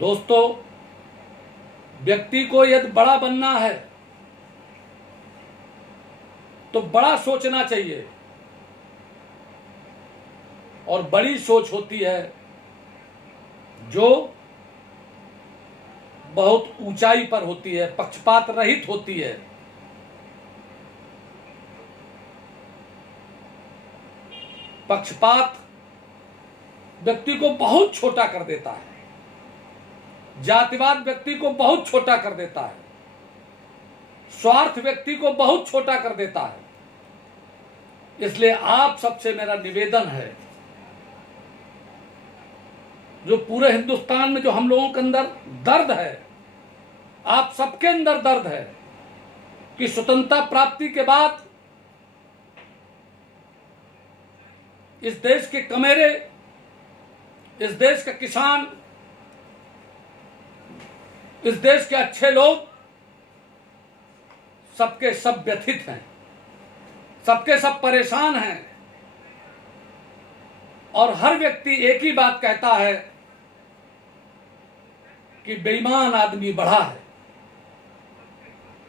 दोस्तों, व्यक्ति को यदि बड़ा बनना है तो बड़ा सोचना चाहिए, और बड़ी सोच होती है जो बहुत ऊंचाई पर होती है, पक्षपात रहित होती है। पक्षपात व्यक्ति को बहुत छोटा कर देता है, जातिवाद व्यक्ति को बहुत छोटा कर देता है, स्वार्थ व्यक्ति को बहुत छोटा कर देता है। इसलिए आप सबसे मेरा निवेदन है, जो पूरे हिंदुस्तान में जो हम लोगों के अंदर दर्द है, आप सबके अंदर दर्द है कि स्वतंत्रता प्राप्ति के बाद इस देश के कमेरे, इस देश का किसान, इस देश के अच्छे लोग सबके सब व्यथित हैं, सबके सब परेशान हैं, और हर व्यक्ति एक ही बात कहता है कि बेईमान आदमी बढ़ा है,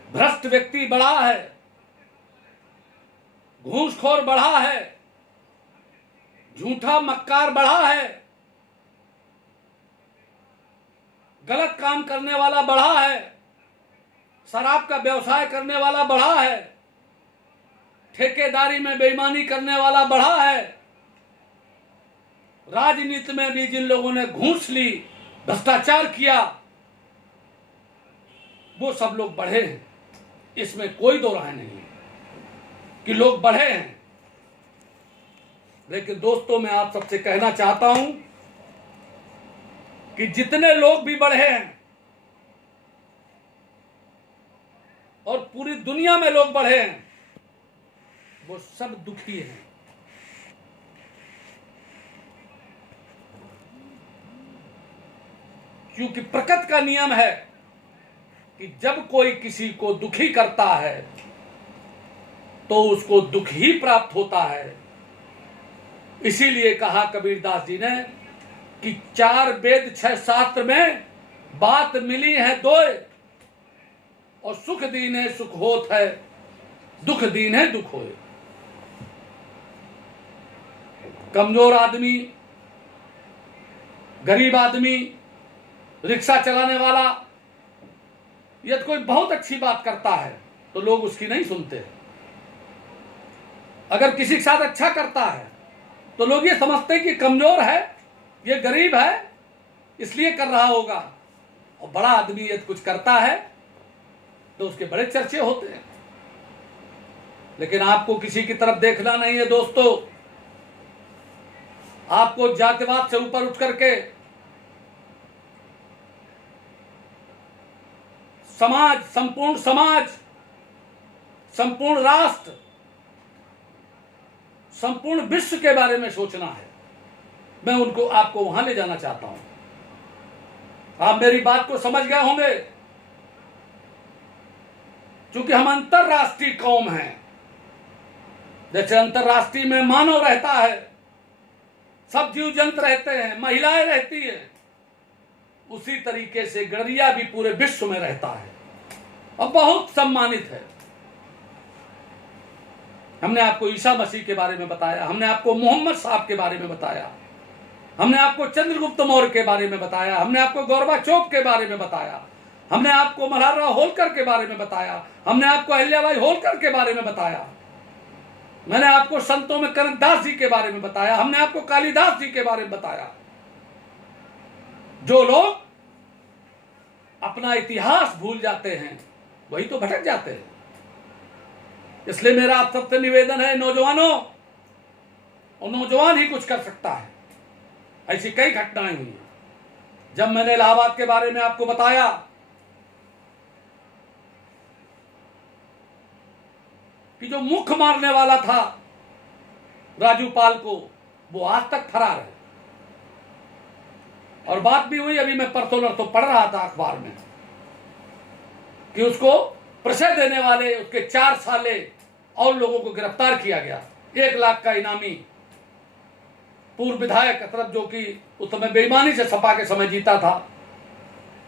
भ्रष्ट व्यक्ति बढ़ा है, घूसखोर बढ़ा है, झूठा मक्कार बढ़ा है, गलत काम करने वाला बढ़ा है, शराब का व्यवसाय करने वाला बढ़ा है, ठेकेदारी में बेईमानी करने वाला बढ़ा है, राजनीति में भी जिन लोगों ने घूस ली, भ्रष्टाचार किया, वो सब लोग बढ़े हैं। इसमें कोई दो राय नहीं है कि लोग बढ़े हैं। लेकिन दोस्तों, मैं आप सबसे कहना चाहता हूं कि जितने लोग भी बढ़े हैं और पूरी दुनिया में लोग बढ़े हैं, वो सब दुखी हैं। क्योंकि प्रकृति का नियम है कि जब कोई किसी को दुखी करता है तो उसको दुख ही प्राप्त होता है। इसीलिए कहा कबीरदास जी ने कि 4 वेद 6 शास्त्र में बात मिली है दोय, और सुख दीने सुख होत है, दुख दीने दुख होए। कमजोर आदमी, गरीब आदमी, रिक्शा चलाने वाला, यदि कोई बहुत अच्छी बात करता है तो लोग उसकी नहीं सुनते। अगर किसी के साथ अच्छा करता है तो लोग ये समझते हैं कि कमजोर है, ये गरीब है, इसलिए कर रहा होगा। और बड़ा आदमी यदि कुछ करता है तो उसके बड़े चर्चे होते हैं। लेकिन आपको किसी की तरफ देखना नहीं है दोस्तों। आपको जातिवाद से ऊपर उठ करके समाज, संपूर्ण राष्ट्र, संपूर्ण विश्व के बारे में सोचना है। मैं उनको आपको वहां ले जाना चाहता हूं। आप मेरी बात को समझ गए होंगे। क्योंकि हम अंतरराष्ट्रीय कौम हैं। जैसे अंतरराष्ट्रीय में मानव रहता है, सब जीव जंतु रहते हैं, महिलाएं रहती हैं, उसी तरीके से गड़रिया भी पूरे विश्व में रहता है और बहुत सम्मानित है। हमने आपको ईसा मसीह के बारे में बताया, हमने आपको मोहम्मद साहब के बारे में बताया, हमने आपको चंद्रगुप्त मौर्य के बारे में बताया, हमने आपको गोरबाचोव के बारे में बताया, हमने आपको मल्हारराव होलकर के बारे में बताया, हमने आपको अहिल्याबाई होलकर के बारे में बताया, मैंने आपको संतों में कनकदास जी के बारे में बताया, हमने आपको कालिदास जी के बारे में बताया। जो लोग अपना इतिहास भूल जाते हैं वही तो भटक जाते हैं। इसलिए मेरा आप सबसे निवेदन है, नौजवानों, और नौजवान ही कुछ कर सकता है। ऐसी कई घटनाएं हुई। जब मैंने इलाहाबाद के बारे में आपको बताया कि जो मुख मारने वाला था राजू पाल को, वो आज तक फरार है। और बात भी हुई, अभी मैं परसों नरसों पढ़ रहा था अखबार में कि उसको प्रशय देने वाले उसके 4 साले और लोगों को गिरफ्तार किया गया। 1 लाख का इनामी पूर्व विधायक, मतलब जो कि उस समय बेईमानी से सपा के समय जीता था,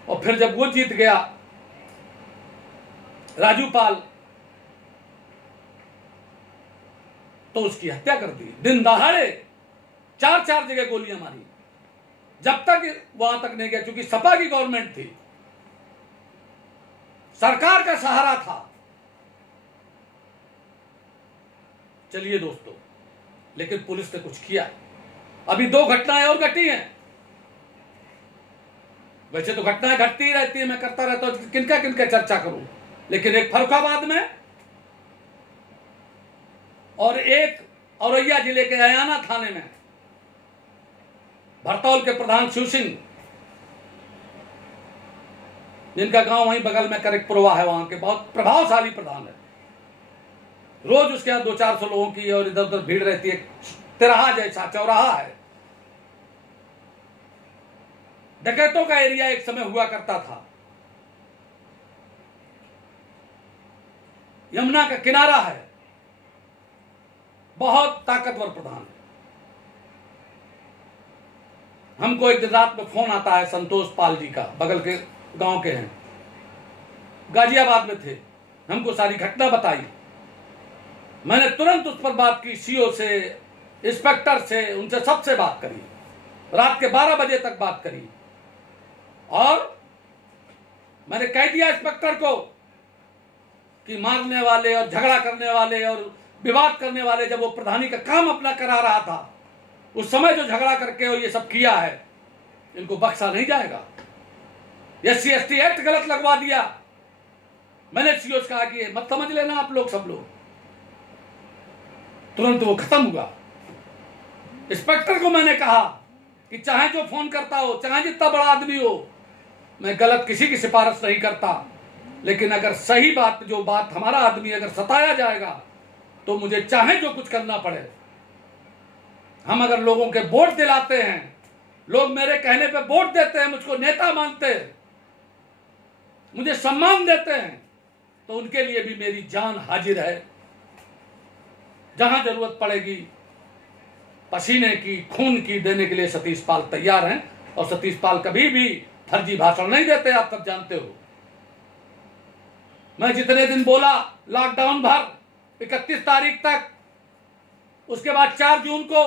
और फिर जब वो जीत गया राजू पाल, तो उसकी हत्या कर दी। दिन दहाड़े 4 जगह गोलियां मारी, जब तक वहां तक नहीं गया, क्योंकि सपा की गवर्नमेंट थी, सरकार का सहारा था। चलिए दोस्तों, लेकिन पुलिस ने कुछ किया। अभी 2 घटनाएं और घटी हैं। वैसे तो घटनाएं घटती ही रहती है, मैं करता रहता हूं, किनका किनका चर्चा करूं, लेकिन एक फर्रुखाबाद में और एक औरैया जिले के अयाना थाने में भरतौल के प्रधान शिव सिंह, जिनका गांव वहीं बगल में करकपुरवा है, वहां के बहुत प्रभावशाली प्रधान है। रोज उसके यहाँ 200-400 लोगों की और इधर उधर भीड़ रहती है, तिराहा जैसा चौराहा है। डकैतों का एरिया एक समय हुआ करता था। यमुना का किनारा है, बहुत ताकतवर प्रधान है। हमको एक दिन रात में फोन आता है संतोष पाल जी का, बगल के गांव के हैं, गाजियाबाद में थे। हमको सारी घटना बताई। मैंने तुरंत उस पर बात की, सीओ से, इंस्पेक्टर से, उनसे सबसे बात करी। रात के 12 बजे तक बात करी और मैंने कह दिया इंस्पेक्टर को कि मारने वाले और झगड़ा करने वाले और विवाद करने वाले, जब वो प्रधानी का काम अपना करा रहा था, उस समय जो झगड़ा करके और ये सब किया है, इनको बख्शा नहीं जाएगा। SC/ST एक्ट गलत लगवा दिया। मैंने सीओ से कहा कि मत समझ लेना आप लोग, सब लोग। तुरंत वो खत्म हुआ। इंस्पेक्टर को मैंने कहा कि चाहे जो फोन करता हो, चाहे जितना बड़ा आदमी हो, मैं गलत किसी की सिफारिश नहीं करता, लेकिन अगर सही बात, जो बात हमारा आदमी अगर सताया जाएगा, तो मुझे चाहे जो कुछ करना पड़े। हम अगर लोगों के वोट दिलाते हैं, लोग मेरे कहने पे वोट देते हैं, मुझको नेता मानते हैं, मुझे सम्मान देते हैं, तो उनके लिए भी मेरी जान हाजिर है। जहां जरूरत पड़ेगी पसीने की, खून की देने के लिए सतीश पाल तैयार हैं। और सतीश पाल कभी भी फर्जी भाषण नहीं देते, आप सब जानते हो। मैं जितने दिन बोला, लॉकडाउन भर 31 तारीख तक, उसके बाद 4 जून को,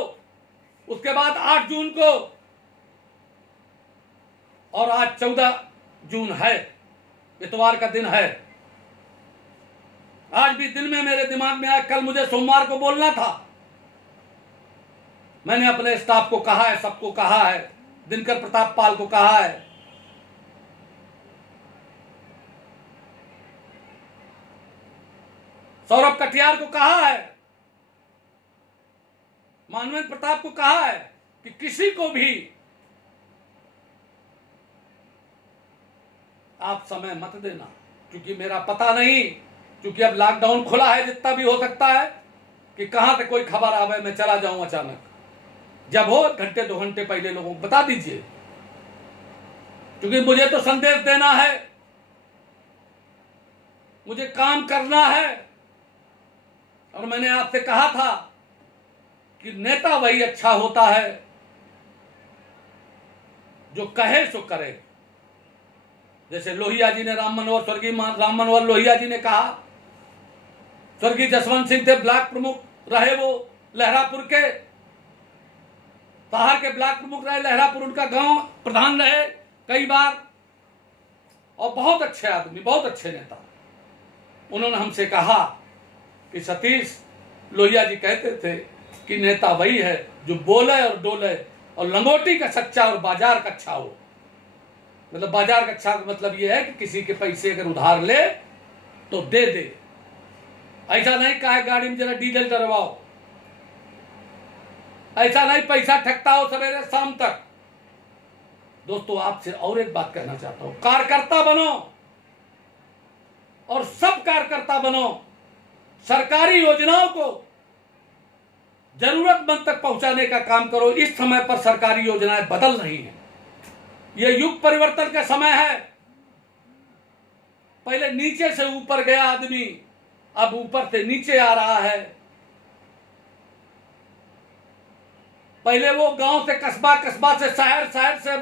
उसके बाद 8 जून को, और आज 14 जून है, इतवार का दिन है। आज भी दिन में मेरे दिमाग में आया, कल मुझे सोमवार को बोलना था। मैंने अपने स्टाफ को कहा है, सबको कहा है, दिनकर प्रताप पाल को कहा है, सौरभ कटियार को कहा है, मानवेंद्र प्रताप को कहा है कि किसी को भी आप समय मत देना, क्योंकि मेरा पता नहीं, क्योंकि अब लॉकडाउन खुला है, जितना भी हो सकता है कि कहां से कोई खबर आवे, मैं चला जाऊं अचानक। जब हो 1 घंटे 2 घंटे पहले लोगों को बता दीजिए, क्योंकि मुझे तो संदेश देना है, मुझे काम करना है। और मैंने आपसे कहा था कि नेता वही अच्छा होता है जो कहे सो करे। जैसे लोहिया जी ने राम मनोहर, स्वर्गीय राम मनोहर लोहिया जी ने कहा, स्वर्गीय जसवंत सिंह थे ब्लॉक प्रमुख रहे, वो लहरापुर के, बाहर के ब्लॉक प्रमुख रहे, लहरापुर उनका गांव प्रधान रहे कई बार, और बहुत अच्छे आदमी, बहुत अच्छे नेता। उन्होंने हमसे कहा कि सतीश, लोहिया जी कहते थे कि नेता वही है जो बोले और डोले, और लंगोटी का सच्चा और बाजार का अच्छा हो। मतलब बाजार का अच्छा मतलब यह है कि किसी के पैसे अगर उधार ले तो दे दे, ऐसा नहीं कहा गाड़ी में जरा डीजल डलवाओ, ऐसा नहीं पैसा ठगता हो सवेरे शाम तक। दोस्तों, आपसे और एक बात कहना चाहता हूं, कार्यकर्ता बनो और सब कार्यकर्ता बनो। सरकारी योजनाओं को जरूरतमंद तक पहुंचाने का काम करो। इस समय पर सरकारी योजनाएं बदल रही हैं, यह युग परिवर्तन का समय है। पहले नीचे से ऊपर गया आदमी, अब ऊपर से नीचे आ रहा है। पहले वो गांव से कस्बा, कस्बा से शहर, शहर से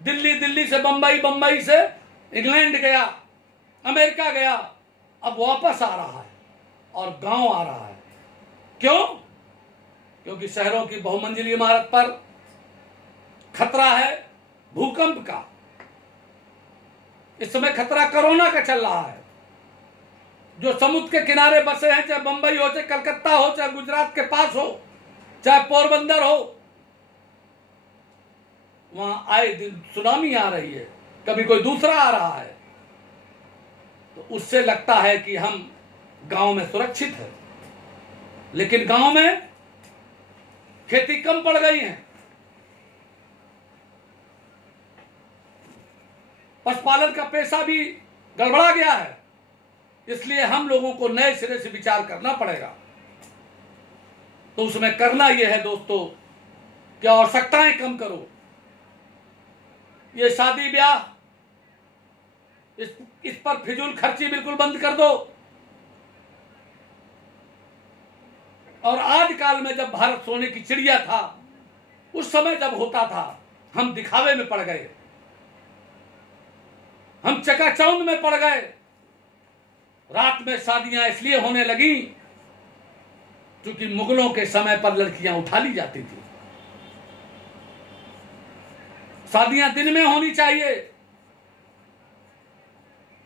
दिल्ली, दिल्ली से बंबई, बंबई से इंग्लैंड गया, अमेरिका गया, अब वापस आ रहा है और गांव आ रहा है। क्यों? क्योंकि शहरों की बहुमंजिली इमारत पर खतरा है भूकंप का। इस समय खतरा कोरोना का चल रहा है। जो समुद्र के किनारे बसे हैं, चाहे बंबई हो, चाहे कलकत्ता हो, चाहे गुजरात के पास हो, चाहे पोरबंदर हो, वहां आए दिन सुनामी आ रही है, कभी कोई दूसरा आ रहा है। तो उससे लगता है कि हम गांव में सुरक्षित है, लेकिन गांव में खेती कम पड़ गई है, पशुपालन का पेशा भी गड़बड़ा गया है। इसलिए हम लोगों को नए सिरे से विचार करना पड़ेगा। तो उसमें करना यह है दोस्तों कि आवश्यकताएं कम करो। ये शादी ब्याह, इस पर फिजूल खर्ची बिल्कुल बंद कर दो। और आजकल में जब भारत सोने की चिड़िया था, उस समय जब होता था, हम दिखावे में पड़ गए, हम चकाचौंध में पड़ गए। रात में शादियां इसलिए होने लगी क्योंकि मुगलों के समय पर लड़कियां उठा ली जाती थी। शादियां दिन में होनी चाहिए।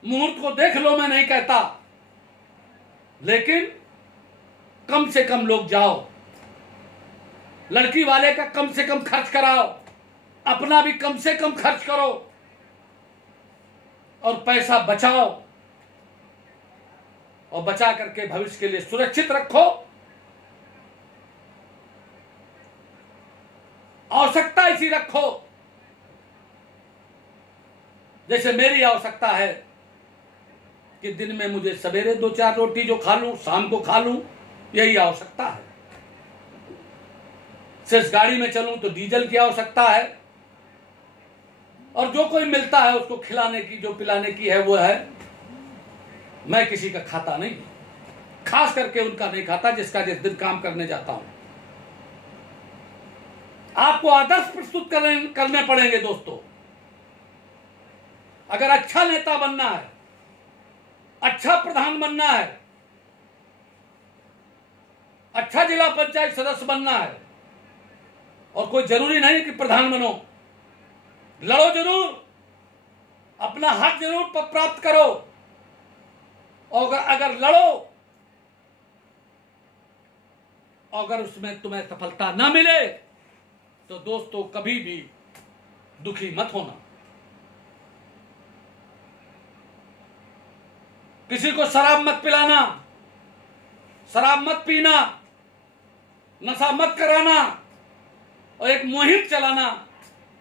मुहूर्त को देख लो, मैं नहीं कहता, लेकिन कम से कम लोग जाओ, लड़की वाले का कम से कम खर्च कराओ, अपना भी कम से कम खर्च करो और पैसा बचाओ, और बचा करके भविष्य के लिए सुरक्षित रखो। आवश्यकता ऐसी रखो जैसे मेरी आवश्यकता है कि दिन में मुझे सवेरे 2-4 रोटी जो खा लूं, शाम को खा लूं, यही आवश्यकता है। सिर्फ गाड़ी में चलूं तो डीजल की आवश्यकता है, और जो कोई मिलता है उसको खिलाने की, जो पिलाने की है वो है। मैं किसी का खाता नहीं, खास करके उनका नहीं खाता जिसका जिस दिन काम करने जाता हूं। आपको आदर्श प्रस्तुत करने पड़ेंगे दोस्तों। अगर अच्छा नेता बनना है, अच्छा प्रधान बनना है, अच्छा जिला पंचायत सदस्य बनना है, और कोई जरूरी नहीं कि प्रधान बनो, लड़ो जरूर, अपना हक जरूर प्राप्त करो। और अगर लड़ो, अगर उसमें तुम्हें सफलता ना मिले तो दोस्तों कभी भी दुखी मत होना। किसी को शराब मत पिलाना, शराब मत पीना, नशा मत कराना, और एक मुहिम चलाना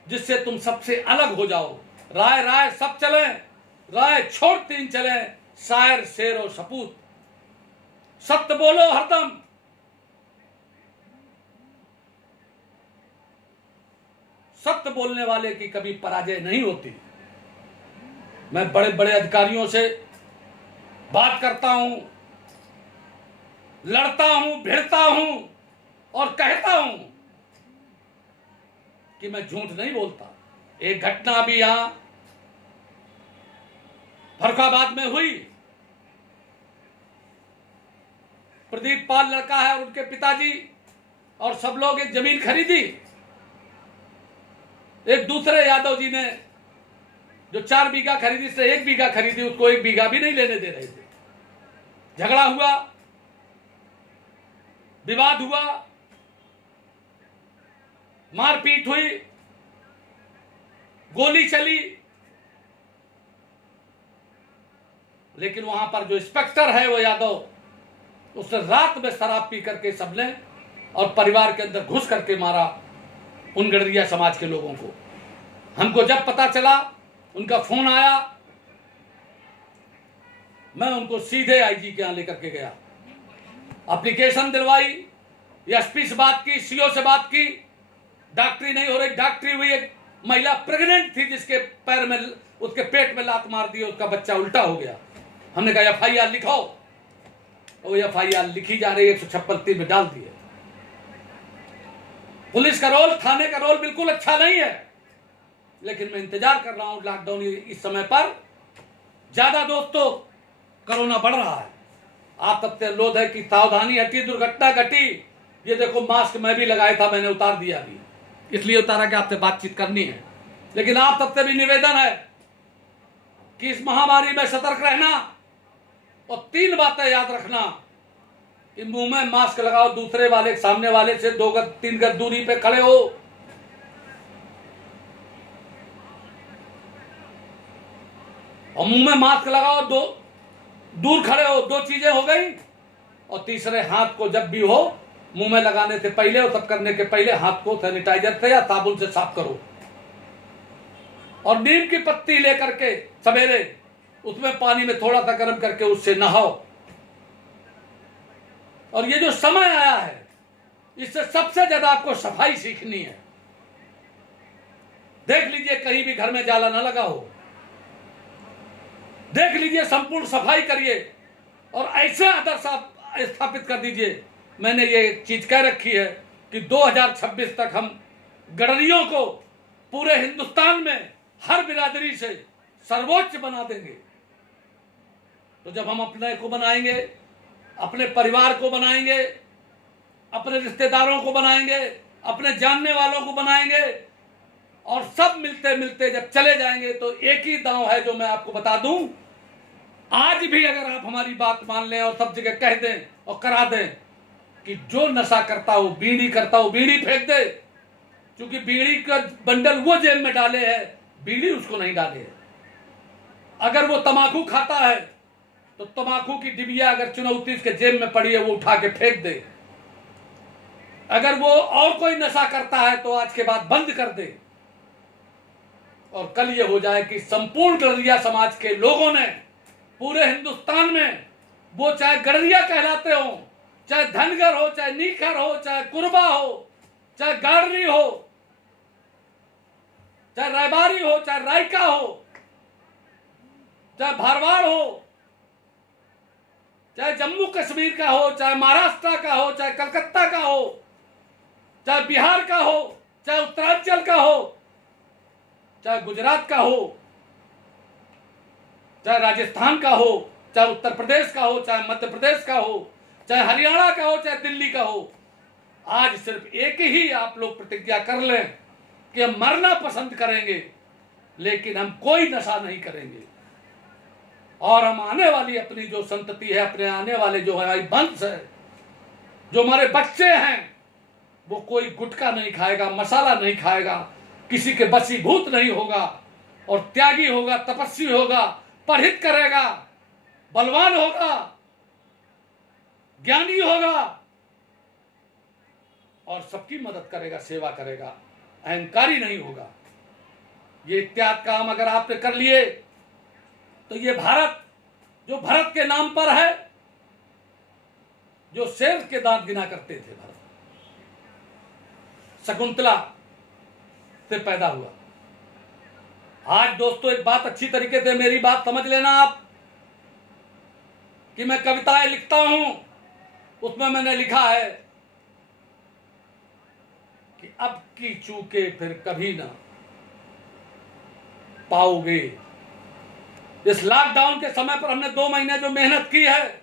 जिससे तुम सबसे अलग हो जाओ। राय राय सब चले, राय छोड़ तीन चले, शायर शेर और सपूत, सत्य बोलो हरदम। सत्य बोलने वाले की कभी पराजय नहीं होती। मैं बड़े बड़े अधिकारियों से बात करता हूं, लड़ता हूं, भिड़ता हूं और कहता हूं कि मैं झूठ नहीं बोलता। एक घटना भी यहां फर्रुखाबाद में हुई। प्रदीप पाल लड़का है और उनके पिताजी और सब लोग एक जमीन खरीदी। एक दूसरे यादव जी ने जो 4 बीघा खरीदी से 1 बीघा खरीदी, उसको 1 बीघा भी नहीं लेने दे रहे थे। झगड़ा हुआ, विवाद हुआ, मारपीट हुई, गोली चली, लेकिन वहां पर जो इंस्पेक्टर है वो यादव, उसने रात में शराब पी करके सबने और परिवार के अंदर घुस करके मारा उन गडरिया समाज के लोगों को। हमको जब पता चला, उनका फोन आया, मैं उनको सीधे आईजी के यहां लेकर के गया, एप्लीकेशन दिलवाई, एसपी से बात की, सीओ से बात की। डॉक्टरी नहीं हो रही, डॉक्टरी हुई। एक महिला प्रेग्नेंट थी जिसके पैर में, उसके पेट में लात मार दी, उसका बच्चा उल्टा हो गया। हमने कहा FIR लिखाओ, और FIR लिखी जा रही है, 156 में डाल दी है। पुलिस का रोल, थाने का रोल बिल्कुल अच्छा नहीं है। लेकिन मैं इंतजार कर रहा हूं लॉकडाउन इस समय पर ज्यादा दोस्तों कोरोना बढ़ रहा है। आप तब से अनुरोध है कि सावधानी हटी, दुर्घटना घटी। ये देखो मास्क मैं भी लगाया था, मैंने उतार दिया अभी, इसलिए उतारा कि आपसे बातचीत करनी है। लेकिन आप सबसे भी निवेदन है कि इस महामारी में सतर्क रहना और 3 बातें याद रखना कि मुंह में मास्क लगाओ, दूसरे वाले सामने वाले से 2 गज 3 गज दूरी पे खड़े हो, और मुंह में मास्क लगाओ, दूर खड़े हो, 2 चीजें हो गई। और तीसरे, हाथ को जब भी हो मुंह में लगाने से पहले और सब करने के पहले हाथ को सैनिटाइजर से या साबुन से साफ करो। और नीम की पत्ती लेकर के सवेरे उसमें पानी में थोड़ा सा गर्म करके उससे नहाओ। और ये जो समय आया है इससे सबसे ज्यादा आपको सफाई सीखनी है। देख लीजिए कहीं भी घर में जाला ना लगा हो, देख लीजिए संपूर्ण सफाई करिए और ऐसे आदर्श आप स्थापित कर दीजिए। मैंने ये चीज कह रखी है कि 2026 तक हम गडरियों को पूरे हिंदुस्तान में हर बिरादरी से सर्वोच्च बना देंगे। तो जब हम अपने को बनाएंगे, अपने परिवार को बनाएंगे, अपने रिश्तेदारों को बनाएंगे, अपने जानने वालों को बनाएंगे और सब मिलते मिलते जब चले जाएंगे तो एक ही दांव है जो मैं आपको बता दूं। आज भी अगर आप हमारी बात मान लें और सब जगह कह दें और करा दें कि जो नशा करता हो, बीड़ी करता हो, बीड़ी फेंक दे, क्योंकि बीड़ी का बंडल वो जेब में डाले है, बीड़ी उसको नहीं डाले है। अगर वो तमाकू खाता है तो तमाकू की डिबिया अगर चुनौती उसके जेब में पड़ी है वो उठा के फेंक दे। अगर वो और कोई नशा करता है तो आज के बाद बंद कर दे। और कल ये हो जाए कि संपूर्ण गडरिया समाज के लोगों ने पूरे हिंदुस्तान में, वो चाहे गडरिया कहलाते हो, चाहे धनगर हो, चाहे नीखर हो, चाहे कुरबा हो, चाहे गाड़री हो, चाहे रायबारी हो, चाहे रायका हो, चाहे भारवाड़ हो, चाहे जम्मू कश्मीर का हो, चाहे महाराष्ट्र का हो, चाहे कलकत्ता का हो, चाहे बिहार का हो, चाहे उत्तरांचल का हो, चाहे गुजरात का हो, चाहे राजस्थान का हो, चाहे उत्तर प्रदेश का हो, चाहे मध्य प्रदेश का हो, चाहे हरियाणा का हो, चाहे दिल्ली का हो, आज सिर्फ एक ही आप लोग प्रतिज्ञा कर लें कि हम मरना पसंद करेंगे लेकिन हम कोई नशा नहीं करेंगे। और हम आने वाली अपनी जो संतति है, अपने आने वाले जो हमारी वंश है, जो हमारे बच्चे हैं, वो कोई गुटखा नहीं खाएगा, मसाला नहीं खाएगा, किसी के वशीभूत नहीं होगा और त्यागी होगा, तपस्वी होगा, पढ़ित करेगा, बलवान होगा, ज्ञानी होगा और सबकी मदद करेगा, सेवा करेगा, अहंकारी नहीं होगा। ये इत्यादि काम अगर आपने कर लिए तो ये भारत जो भरत के नाम पर है, जो शेर के दांत गिना करते थे, भरत शकुंतला से पैदा हुआ। आज दोस्तों एक बात अच्छी तरीके से मेरी बात समझ लेना आप कि मैं कविताएं लिखता हूं, उसमें मैंने लिखा है कि अब की चूके फिर कभी ना पाओगे। इस लॉकडाउन के समय पर हमने 2 महीने जो मेहनत की है,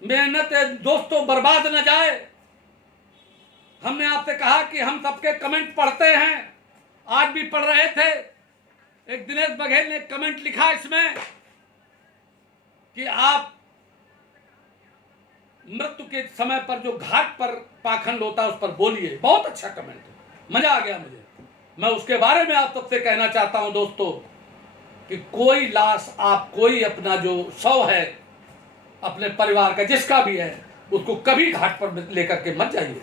मेहनत दोस्तों बर्बाद न जाए। हमने आपसे कहा कि हम सबके कमेंट पढ़ते हैं, आज भी पढ़ रहे थे। एक दिनेश बघेल ने कमेंट लिखा इसमें कि आप मृत्यु के समय पर जो घाट पर पाखंड होता है उस पर बोलिए। बहुत अच्छा कमेंट है, मजा आ गया मुझे। मैं उसके बारे में आप सबसे कहना चाहता हूं दोस्तों कि कोई लाश, आप कोई अपना जो शव है अपने परिवार का जिसका भी है, उसको कभी घाट पर लेकर के मत जाइए।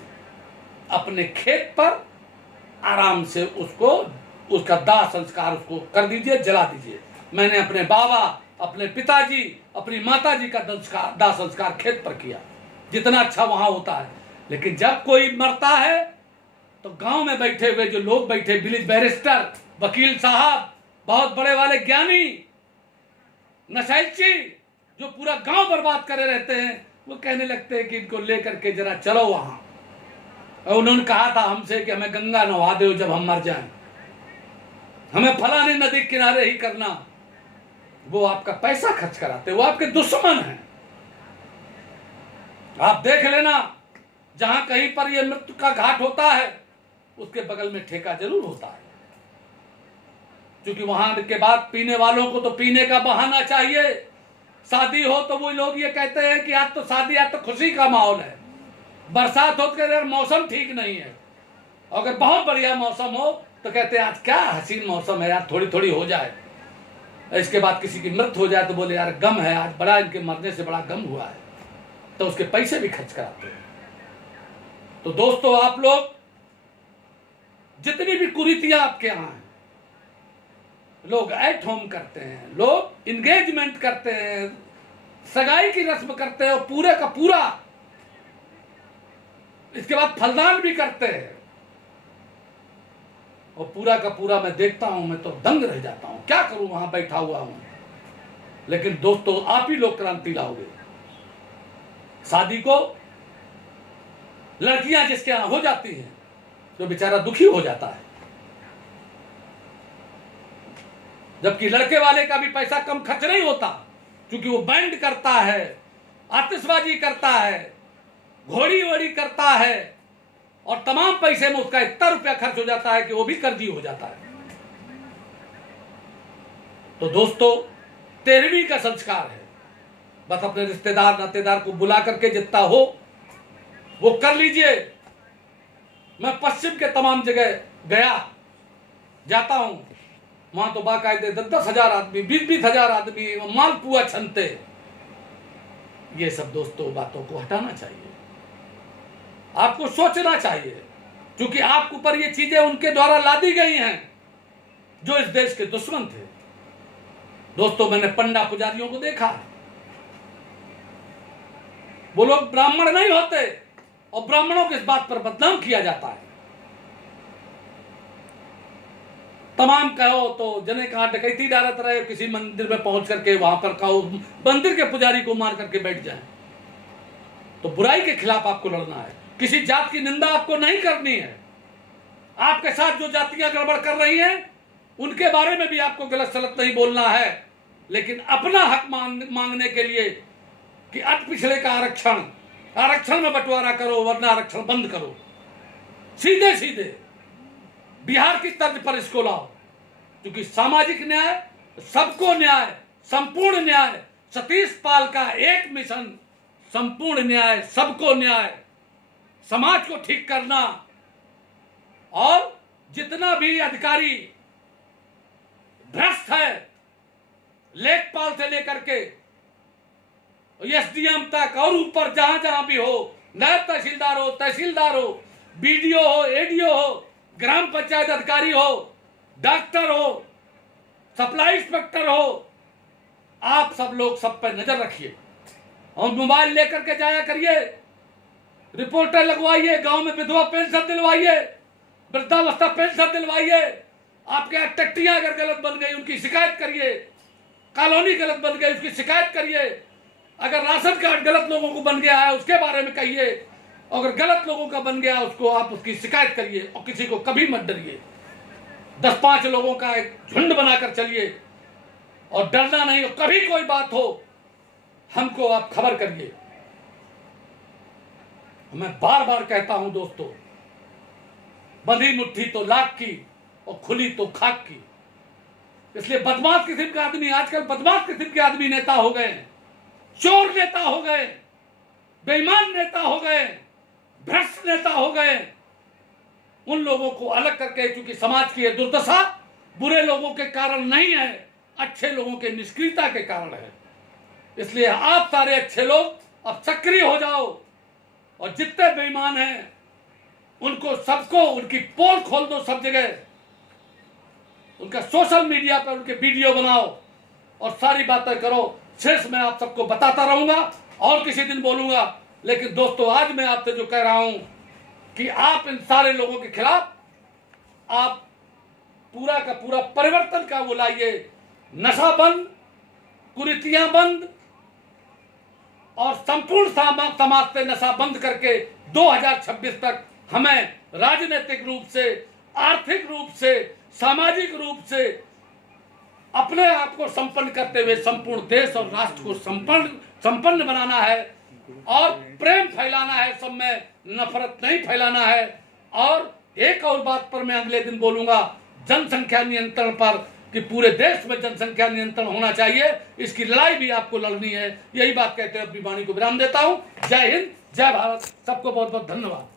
अपने खेत पर आराम से उसको, उसका दाह संस्कार उसको कर दीजिए, जला दीजिए। मैंने अपने बाबा, अपने पिताजी, अपनी माताजी का दाह संस्कार खेत पर किया, जितना अच्छा वहां होता है। लेकिन जब कोई मरता है तो गांव में बैठे हुए जो लोग बैठे, विलेज बैरिस्टर, वकील साहब, बहुत बड़े वाले ज्ञानी, नशैची, जो पूरा गांव बर्बाद करे रहते हैं, वो कहने लगते हैं कि इनको लेकर के जरा चलो वहां। और उन्होंने कहा था हमसे कि हमें गंगा नवा दो जब हम मर जाएं। हमें फलाने नदी किनारे ही करना, वो आपका पैसा खर्च कराते, वो आपके दुश्मन हैं। आप देख लेना, जहां कहीं पर ये मृत्यु का घाट होता है उसके बगल में ठेका जरूर होता है, क्योंकि वहां के बाद पीने वालों को तो पीने का बहाना चाहिए। शादी हो तो वो लोग ये कहते हैं कि आज तो शादी, आज तो खुशी का माहौल है। बरसात हो तो कहते हैं मौसम ठीक नहीं है। अगर बहुत बढ़िया मौसम हो तो कहते हैं आज क्या हसीन मौसम है यार, थोड़ी थोड़ी हो जाए। इसके बाद किसी की मृत्यु हो जाए तो बोले यार गम है, आज बड़ा इनके मरने से बड़ा गम हुआ है, तो उसके पैसे भी खर्च कराते हैं। तो दोस्तों, आप लोग जितनी भी कुरीतियां आपके यहां हैं, लोग एट होम करते हैं, लोग इंगेजमेंट करते हैं, सगाई की रस्म करते हैं और पूरे का पूरा इसके बाद फलदान भी करते हैं, और पूरा का पूरा मैं देखता हूं, मैं तो दंग रह जाता हूं, क्या करूं, वहां बैठा हुआ हूं। लेकिन दोस्तों, आप ही लोग क्रांति लाओगे। शादी को लड़कियां जिसके यहां हो जाती हैं, जो बेचारा दुखी हो जाता है, जबकि लड़के वाले का भी पैसा कम खर्च नहीं होता, क्योंकि वो बैंड करता है, आतिशबाजी करता है, घोड़ी वोड़ी करता है, और तमाम पैसे में उसका इतना रुपया खर्च हो जाता है कि वो भी कर्जी हो जाता है। तो दोस्तों, 13वीं का संस्कार है, बस अपने रिश्तेदार नातेदार को बुला करके जितना हो वो कर लीजिए। मैं पश्चिम के तमाम जगह गया जाता हूं, वहां तो बाकायदे 10-10 हजार आदमी, 20-20 हजार आदमी मालपुआ छनते। ये सब दोस्तों बातों को हटाना चाहिए, आपको सोचना चाहिए, क्योंकि आपके ऊपर ये चीजें उनके द्वारा लादी गई हैं जो इस देश के दुश्मन थे। दोस्तों, मैंने पंडा पुजारियों को देखा, वो लोग ब्राह्मण नहीं होते और ब्राह्मणों को इस बात पर बदनाम किया जाता है। तमाम कहो तो जने कहा डकैती डालत रहे, किसी मंदिर में पहुंच करके वहां पर कहो मंदिर के पुजारी को मार करके बैठ जाए। तो बुराई के खिलाफ आपको लड़ना है, किसी जात की निंदा आपको नहीं करनी है। आपके साथ जो जातियां गड़बड़ कर रही हैं उनके बारे में भी आपको गलत सलत नहीं बोलना है, लेकिन अपना हक मांगने के लिए कि अति पिछड़े का आरक्षण में बंटवारा करो, वरना आरक्षण बंद करो। सीधे सीधे बिहार की तर्ज पर इसको लाओ, क्योंकि सामाजिक न्याय, सबको न्याय, संपूर्ण न्याय, सतीश पाल का एक मिशन, संपूर्ण न्याय, सबको न्याय, समाज को ठीक करना। और जितना भी अधिकारी भ्रष्ट है, लेखपाल से लेकर के एसडीएम तक और ऊपर जहां जहां भी हो, नायब तहसीलदार हो, बीडीओ हो, एडीओ हो, ग्राम पंचायत अधिकारी हो, डॉक्टर हो, सप्लाई इंस्पेक्टर हो, आप सब लोग सब पर नजर रखिए और मोबाइल लेकर के जाया करिए, रिपोर्टर लगवाइए, गांव में विधवा पेंशन दिलवाइए, वृद्धावस्था पेंशन दिलवाइए। आपके यहाँ टट्टियां अगर गलत बन गई उनकी शिकायत करिए, कॉलोनी गलत बन गई उसकी शिकायत करिए, अगर राशन कार्ड गलत लोगों को बन गया है उसके बारे में कहिए, अगर गलत लोगों का बन गया उसको आप उसकी शिकायत करिए, और किसी को कभी मत डरिए। 10-5 लोगों का एक झुंड बनाकर चलिए और डरना नहीं, और कभी कोई बात हो हमको आप खबर करिए। मैं बार बार कहता हूं दोस्तों, बंधी मुट्ठी तो लाख की और खुली तो खाक की। इसलिए बदमाश किस्म के आदमी, आजकल बदमाश किस्म के आदमी नेता हो गए, चोर नेता हो गए, बेईमान नेता हो गए, भ्रष्ट नेता हो गए। उन लोगों को अलग करके, क्योंकि समाज की यह दुर्दशा बुरे लोगों के कारण नहीं है, अच्छे लोगों के निष्क्रियता के कारण है। इसलिए आप सारे अच्छे लोग अब सक्रिय हो जाओ, और जितने बेईमान हैं उनको सबको उनकी पोल खोल दो, सब जगह उनका सोशल मीडिया पर उनके वीडियो बनाओ और सारी बातें करो। सिर्फ मैं आप सबको बताता रहूंगा और किसी दिन बोलूंगा, लेकिन दोस्तों आज मैं आपसे जो कह रहा हूं कि आप इन सारे लोगों के खिलाफ आप पूरा का पूरा परिवर्तन का वो लाइए। नशा बंद, कुरीतियां बंद, और संपूर्ण समाज से नशा बंद करके 2026 तक हमें राजनीतिक रूप से, आर्थिक रूप से, सामाजिक रूप से अपने आप को संपन्न करते हुए संपूर्ण देश और राष्ट्र को संपन्न बनाना है और प्रेम फैलाना है, सब में नफरत नहीं फैलाना है। और एक और बात पर मैं अगले दिन बोलूंगा, जनसंख्या नियंत्रण पर, कि पूरे देश में जनसंख्या नियंत्रण होना चाहिए, इसकी लड़ाई भी आपको लड़नी है। यही बात कहते हुए अपनी वाणी को विराम देता हूं। जय हिंद, जय भारत, सबको बहुत बहुत धन्यवाद।